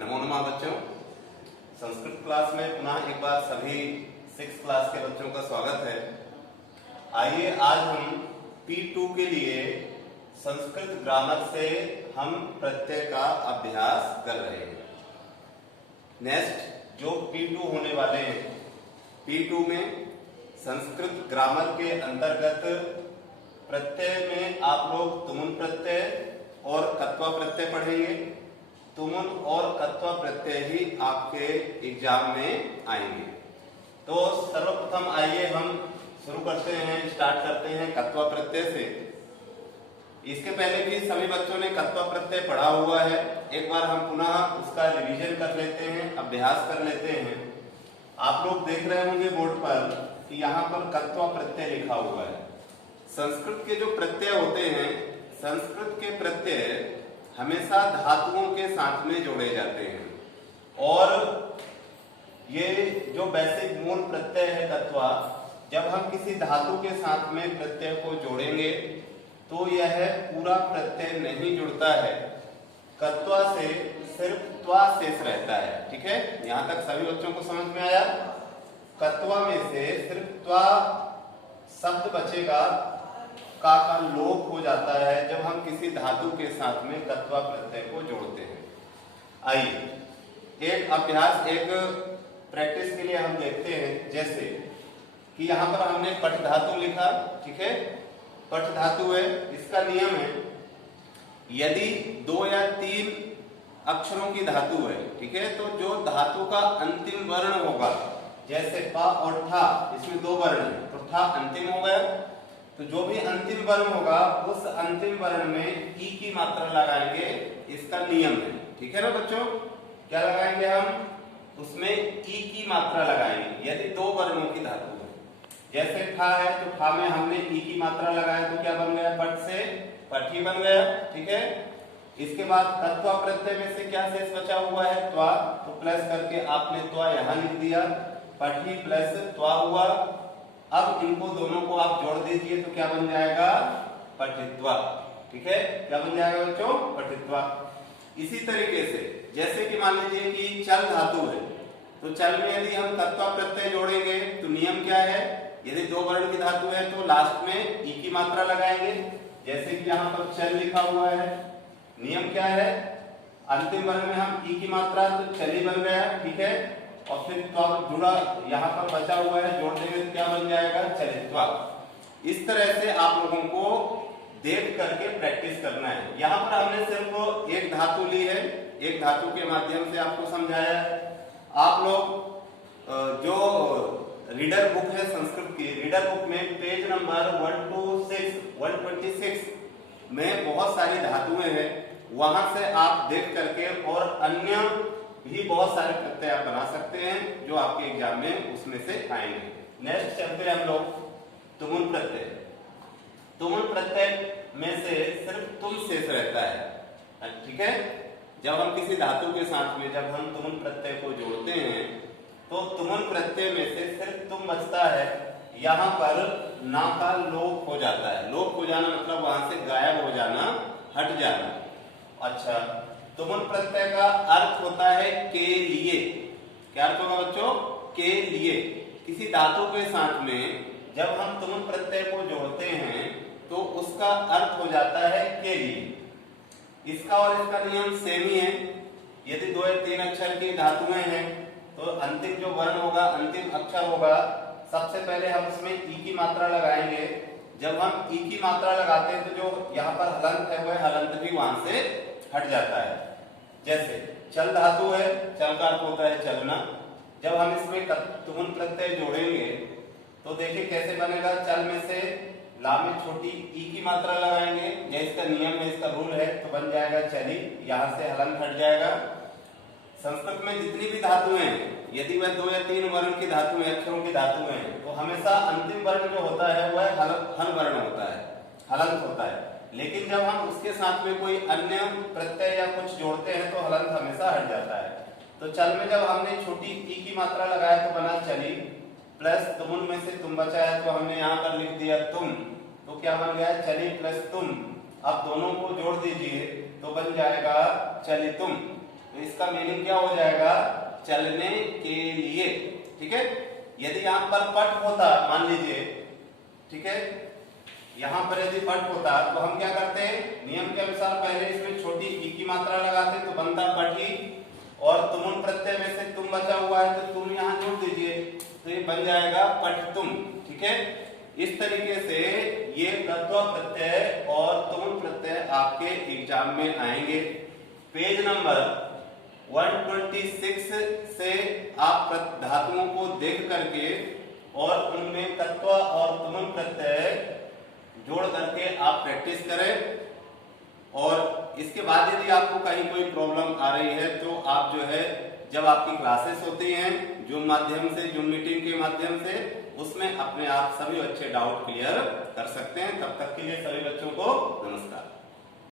नमो नमः बच्चों, संस्कृत क्लास में पुनः एक बार सभी 6th क्लास के बच्चों का स्वागत है। आइए आज हम P2 के लिए संस्कृत ग्रामर से हम प्रत्यय का अभ्यास कर रहे हैं। नेक्स्ट जो P2 होने वाले हैं, P2 में संस्कृत ग्रामर के अंतर्गत प्रत्यय में आप लोग तुमुन प्रत्यय और कत्वा प्रत्यय पढ़ेंगे। तुमुन और कत्वा प्रत्यय ही आपके एग्जाम में आएंगे। तो सर्वप्रथम आइए हम शुरू करते हैं, स्टार्ट करते हैं कत्वा प्रत्यय से। इसके पहले भी सभी बच्चों ने कत्वा प्रत्यय पढ़ा हुआ है। एक बार हम पुनः उसका रिवीजन कर लेते हैं, अभ्यास कर लेते हैं। आप लोग देख रहे होंगे बोर्ड पर कि यहाँ पर कत्वा प्रत्यय लिखा हुआ है। संस्कृत के जो प्रत्यय होते हैं, संस्कृत के प्रत्यय हमेशा धातुओं के साथ में जोड़े जाते हैं और ये जो बेसिक मूल प्रत्यय है कत्वा, जब हम किसी धातु के साथ में प्रत्यय को जोड़ेंगे तो यह पूरा प्रत्यय नहीं जुड़ता है। कत्वा से सिर्फ त्वा शेष रहता है। ठीक है, यहाँ तक सभी बच्चों को समझ में आया। कत्वा में से सिर्फ त्वा शब्द बचेगा, का लोप हो जाता है जब हम किसी धातु के साथ में कत्वा प्रत्यय को जोड़ते हैं। आइए एक अभ्यास, एक प्रैक्टिस के लिए हम देखते हैं। जैसे कि यहाँ पर हमने पठ धातु लिखा, ठीक है, पठ धातु है। इसका नियम है, यदि 2 या 3 अक्षरों की धातु है, ठीक है, तो जो धातु का अंतिम वर्ण होगा, जैसे पा और ठा, इसमें 2 वर्ण है तो ठा अंतिम हो गया, तो जो भी अंतिम वर्ण होगा उस अंतिम वर्ण में ई की मात्रा लगाएंगे। इसका नियम है, ठीक है ना बच्चों। क्या लगाएंगे हम? उसमें ई की मात्रा लगाएंगे यदि 2 वर्णों की धातु है। जैसे ठा है तो ठा में हमने ई की मात्रा लगाया तो क्या बन गया? पट से पठी बन गया। ठीक है, इसके बाद कत्वा प्रत्यय में से क्या शेष बचा हुआ है? त्वा, तो प्लस करके आपने त्वा यहाँ लिख दिया, पठी प्लस त्वा हुआ। अब इनको दोनों को आप जोड़ दीजिए तो क्या बन जाएगा? पठित्वा। ठीक है, क्या बन जाएगा बच्चों? पठित्वा। इसी तरीके से जैसे कि मान लीजिए कि चल धातु है, तो चल में यदि हम कत्वा प्रत्यय जोड़ेंगे तो नियम क्या है? यदि 2 वर्ण की धातु है तो लास्ट में ई की मात्रा लगाएंगे। जैसे कि यहाँ पर चल लिखा हुआ है, नियम क्या है? अंतिम वर्ण में हम ई की मात्रा, तो चली बन गया। ठीक है, और फिर त्वा जुड़ा यहाँ पर बचा हुआ है, जोड़ देंगे तो क्या बन जाएगा? चलित्वा। इस तरह से आप लोगों को देख करके प्रैक्टिस करना है। यहाँ पर हमने सिर्फ एक धातु ली है, एक धातु के माध्यम से आपको समझाया है। आप लोग जो रीडर बुक है संस्कृत की, रीडर बुक में पेज नंबर 126 में बहुत सारी धातुएं हैं, वहां से आप देख करके और अन्य भी बहुत सारे प्रत्यय आप बना सकते हैं जो आपके एग्जाम में उसमें से आएंगे। नेक्स्ट चलते हैं हम लोग तुमुन प्रत्यय। तुमुन प्रत्यय में से सिर्फ तुम शेष रहता है। ठीक है, जब हम किसी धातु के साथ में जब हम तुमुन प्रत्यय को जोड़ते हैं तो तुमुन प्रत्यय में से सिर्फ तुम बचता है। यहाँ पर ना का लोप हो जाता है। लोप हो जाना मतलब वहां से गायब हो जाना, हट जाना। अच्छा, तुमुन प्रत्यय का अर्थ होता है के लिए। क्या अर्थ होगा बच्चों? के लिए। किसी धातु के साथ में जब हम तुमुन प्रत्यय को जोड़ते हैं तो उसका अर्थ हो जाता है के लिए। इसका और इसका नियम सेम ही है। यदि 2 या 3 अक्षर की धातुएं हैं तो अंतिम जो वर्ण होगा, अंतिम अक्षर होगा, सबसे पहले हम उसमें ई की मात्रा लगाएंगे। जब हम ई की मात्रा लगाते हैं तो जो यहाँ पर हलंत है वह हलंत भी वहां से हट जाता है। जैसे चल धातु है, चल का अर्थ होता है चलना। जब हम इसमें तुमुन प्रत्यय जोड़ेंगे तो देखिए कैसे बनेगा। चल में से ला में छोटी ई की मात्रा लगाएंगे, ये इसका नियम है, इसका रूल है, तो बन जाएगा चली। यहाँ से हलंत हट जाएगा। संस्कृत में जितनी भी धातुएं हैं, यदि वह 2 या 3 वर्ण की धातुएं, अक्षरों की धातुएं हैं, तो हमेशा अंतिम वर्ण जो होता है वह हल वर्ण होता है, हलंत होता है। लेकिन जब हम उसके साथ में कोई अन्य प्रत्यय या कुछ जोड़ते हैं तो हलंत हमेशा हट जाता है। तो चल में जब हमने छोटी ई की मात्रा लगाया तो बना चली, प्लस तुमुन में से तुम बचा है तो हमने यहाँ पर लिख दिया तुम, तो क्या बन गया? चली प्लस तुम। अब दोनों को जोड़ दीजिए तो बन जाएगा चलितुम। तो इसका मीनिंग क्या हो जाएगा, चलने के लिए। ठीक है, यदि यहाँ पर पट होता, मान लीजिए, ठीक है, यहाँ पर यदि पट होता तो हम क्या करते हैं, नियम के अनुसार पहले इसमें छोटी ई की मात्रा लगाते तो बनता पटी, और तुमुन प्रत्यय में से तुम बचा हुआ है तो तुम यहाँ जोड़ दीजिए तो ये बन जाएगा पट तुम। ठीक है, इस तरीके से ये तत्व प्रत्यय और तुमुन प्रत्यय आपके एग्जाम में आएंगे। पेज नंबर 126 से आप धातुओं को देख करके और उनमें तत्व और तुमुन प्रत्यय जोड़ करके आप प्रैक्टिस करें। और इसके बाद यदि आपको कहीं कोई प्रॉब्लम आ रही है तो आप जो है, जब आपकी क्लासेस होती हैं जूम माध्यम से, जूम मीटिंग के माध्यम से, उसमें अपने आप सभी बच्चे डाउट क्लियर कर सकते हैं। तब तक के लिए सभी बच्चों को नमस्कार।